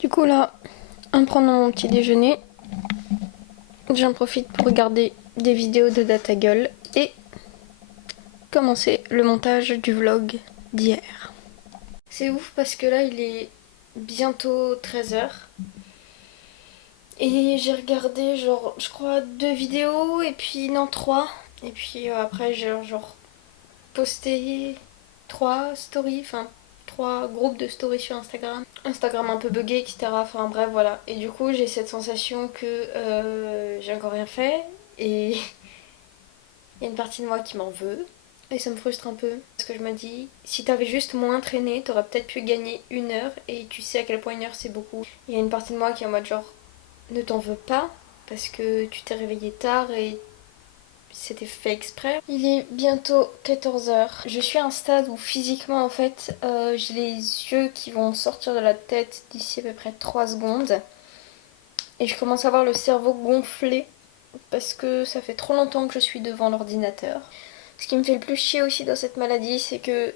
Du coup là, en prenant mon petit déjeuner, j'en profite pour regarder des vidéos de DataGull et commencer le montage du vlog d'hier. C'est ouf parce que là il est bientôt 13h et j'ai regardé genre je crois 2 vidéos et puis non 3 et puis après j'ai genre posté 3 stories, enfin 3 groupes de stories sur Instagram. Instagram un peu buggé, etc. Enfin bref, voilà. Et du coup, j'ai cette sensation que j'ai encore rien fait. Et il y a une partie de moi qui m'en veut. Et ça me frustre un peu. Parce que je me dis, si t'avais juste moins traîné, t'aurais peut-être pu gagner 1 heure. Et tu sais à quel point 1 heure c'est beaucoup. Il y a une partie de moi qui est en mode genre, ne t'en veux pas. Parce que tu t'es réveillé tard et c'était fait exprès. Il est bientôt 14h. Je suis à un stade où physiquement en fait j'ai les yeux qui vont sortir de la tête d'ici à peu près 3 secondes. Et je commence à avoir le cerveau gonflé parce que ça fait trop longtemps que je suis devant l'ordinateur. Ce qui me fait le plus chier aussi dans cette maladie, c'est que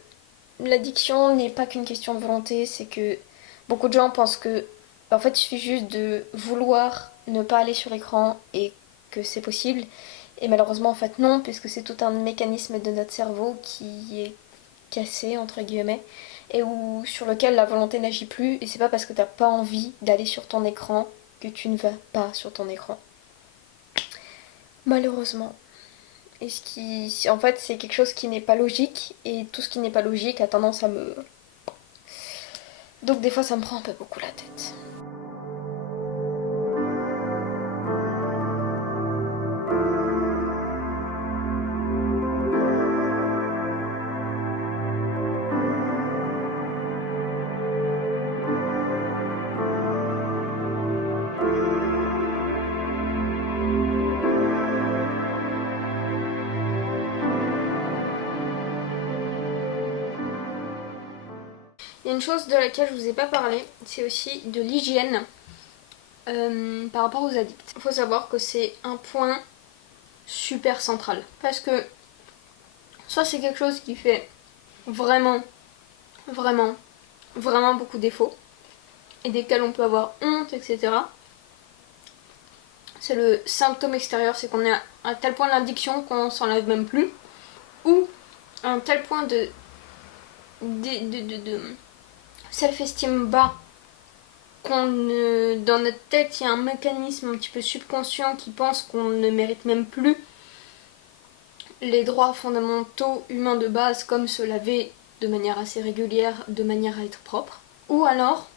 l'addiction n'est pas qu'une question de volonté, c'est que beaucoup de gens pensent que en fait il suffit juste de vouloir ne pas aller sur l'écran et que c'est possible. Et malheureusement en fait non, puisque c'est tout un mécanisme de notre cerveau qui est cassé entre guillemets et sur lequel la volonté n'agit plus. Et c'est pas parce que t'as pas envie d'aller sur ton écran que tu ne vas pas sur ton écran. Malheureusement. Et en fait c'est quelque chose qui n'est pas logique, et tout ce qui n'est pas logique a tendance à me... Donc des fois ça me prend un peu beaucoup la tête. Il y a une chose de laquelle je vous ai pas parlé, c'est aussi de l'hygiène par rapport aux addicts. Il faut savoir que c'est un point super central. Parce que soit c'est quelque chose qui fait vraiment, vraiment, vraiment beaucoup défaut, et desquels on peut avoir honte, etc. C'est le symptôme extérieur, c'est qu'on est à un tel point d'addiction qu'on s'en lève même plus, ou à un tel point de self-esteem bas dans notre tête il y a un mécanisme un petit peu subconscient qui pense qu'on ne mérite même plus les droits fondamentaux humains de base, comme se laver de manière assez régulière, de manière à être propre. Ou alors,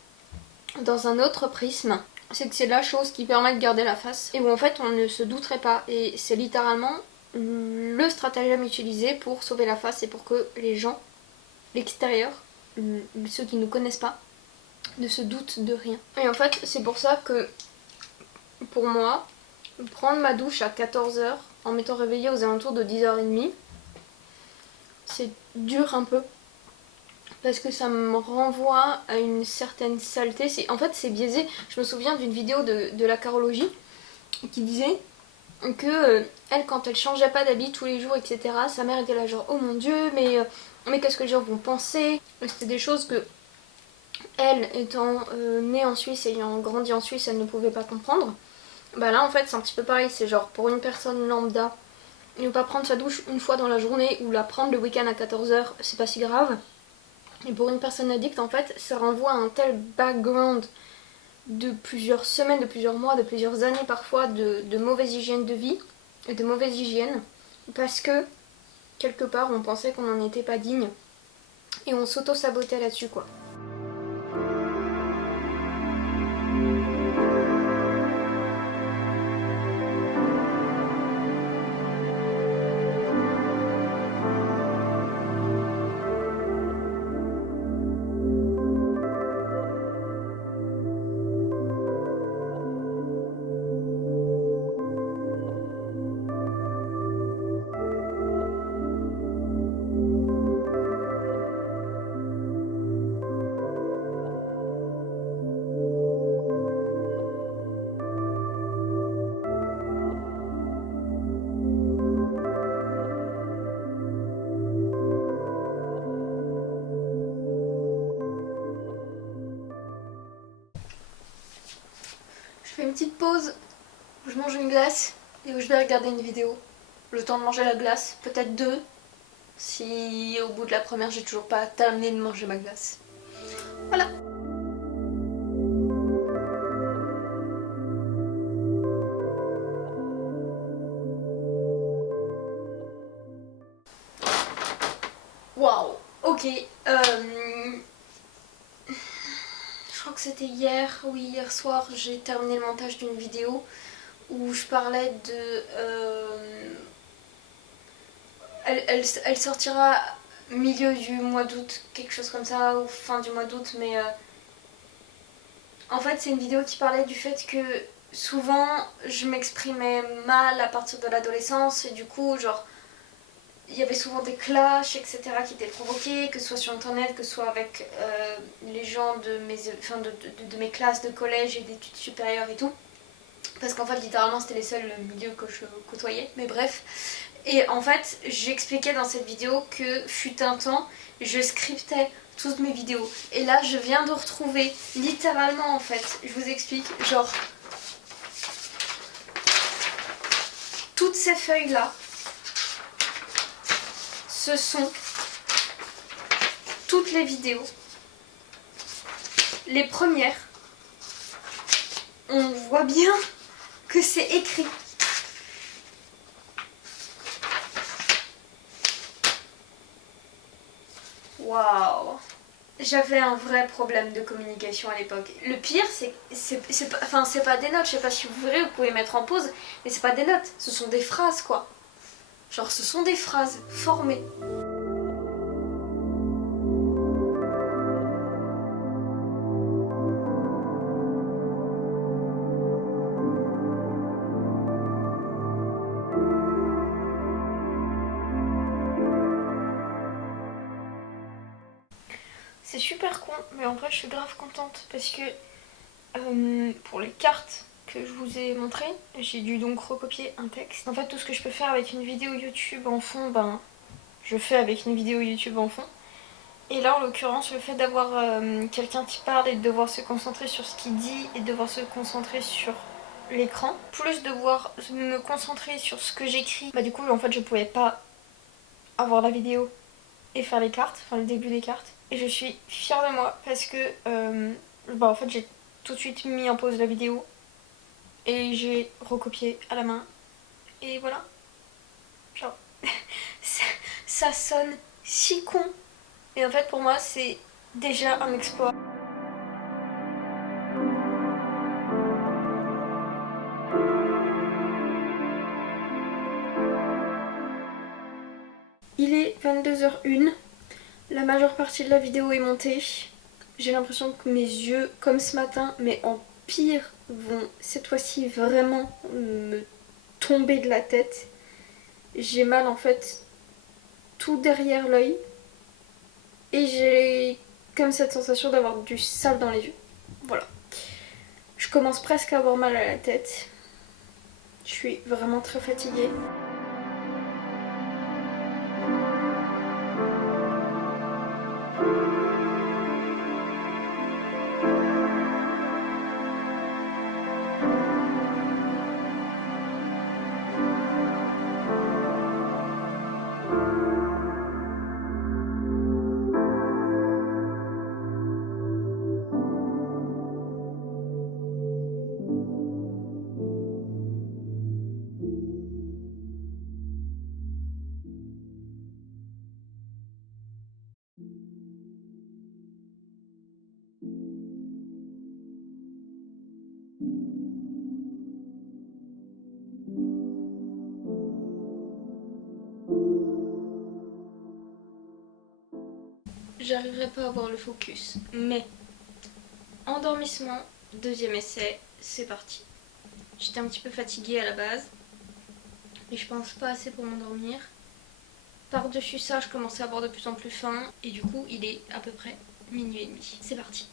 dans un autre prisme, c'est que c'est la chose qui permet de garder la face et où en fait on ne se douterait pas, et c'est littéralement le stratagème utilisé pour sauver la face et pour que les gens, l'extérieur, ceux qui ne nous connaissent pas, ne se doutent de rien. Et en fait c'est pour ça que pour moi, prendre ma douche à 14h en m'étant réveillée aux alentours de 10h30, c'est dur un peu. Parce que ça me renvoie à une certaine saleté. En fait c'est biaisé. Je me souviens d'une vidéo de la carologie qui disait que elle, quand elle changeait pas d'habit tous les jours, etc., sa mère était là genre oh mon dieu, mais qu'est-ce que les gens vont penser. C'était des choses que elle, étant née en Suisse, ayant grandi en Suisse, elle ne pouvait pas comprendre. Bah là en fait c'est un petit peu pareil, c'est genre pour une personne lambda, ne pas prendre sa douche une fois dans la journée ou la prendre le week-end à 14h, c'est pas si grave. Et pour une personne addicte en fait ça renvoie à un tel background de plusieurs semaines, de plusieurs mois, de plusieurs années parfois de mauvaise hygiène de vie et de mauvaise hygiène, parce que quelque part on pensait qu'on n'en était pas digne et on s'auto-sabotait là-dessus quoi. pause où je mange une glace et où je vais regarder une vidéo. Le temps de manger la glace, peut-être 2. Si au bout de la première j'ai toujours pas terminé de manger ma glace. Voilà. Waouh, ok. Je crois que c'était hier, oui, hier soir, j'ai terminé le montage d'une vidéo où je parlais de... elle sortira milieu du mois d'août, quelque chose comme ça, ou fin du mois d'août, mais en fait c'est une vidéo qui parlait du fait que souvent je m'exprimais mal à partir de l'adolescence et du coup genre il y avait souvent des clashs etc qui étaient provoqués, que ce soit sur internet, que ce soit avec les gens de mes classes de collège et d'études supérieures et tout. Parce qu'en fait littéralement c'était les seuls milieux que je côtoyais, mais bref. Et en fait j'expliquais dans cette vidéo que fut un temps je scriptais toutes mes vidéos. Et là je viens de retrouver littéralement en fait, je vous explique, genre toutes ces feuilles là, ce sont toutes les vidéos. Les premières, on voit bien que c'est écrit. Waouh! J'avais un vrai problème de communication à l'époque. Le pire, c'est pas des notes, je sais pas si vous verrez, vous pouvez mettre en pause, mais c'est pas des notes, ce sont des phrases quoi. Genre ce sont des phrases formées. C'est super con, mais en vrai je suis grave contente parce que pour les cartes que je vous ai montrées, j'ai dû donc recopier un texte. En fait tout ce que je peux faire avec une vidéo YouTube en fond, ben je fais avec une vidéo YouTube en fond. Et là en l'occurrence le fait d'avoir quelqu'un qui parle et de devoir se concentrer sur ce qu'il dit et de devoir se concentrer sur l'écran, plus devoir me concentrer sur ce que j'écris, bah du coup en fait je pouvais pas avoir la vidéo et faire les cartes, enfin le début des cartes. Et je suis fière de moi parce que bah en fait j'ai tout de suite mis en pause la vidéo et j'ai recopié à la main. Et voilà. Genre, ça sonne si con. Et en fait pour moi c'est déjà un exploit. Il est 22h01. La majeure partie de la vidéo est montée. J'ai l'impression que mes yeux, comme ce matin, mais en pire, vont cette fois-ci vraiment me tomber de la tête. J'ai mal en fait tout derrière l'œil. Et j'ai comme cette sensation d'avoir du sale dans les yeux. Voilà. Je commence presque à avoir mal à la tête. Je suis vraiment très fatiguée. J'arriverai pas à avoir le focus, mais endormissement, deuxième essai, c'est parti. J'étais un petit peu fatiguée à la base, mais je pense pas assez pour m'endormir. Par-dessus ça, je commençais à avoir de plus en plus faim, et du coup, il est à peu près minuit et demi. C'est parti.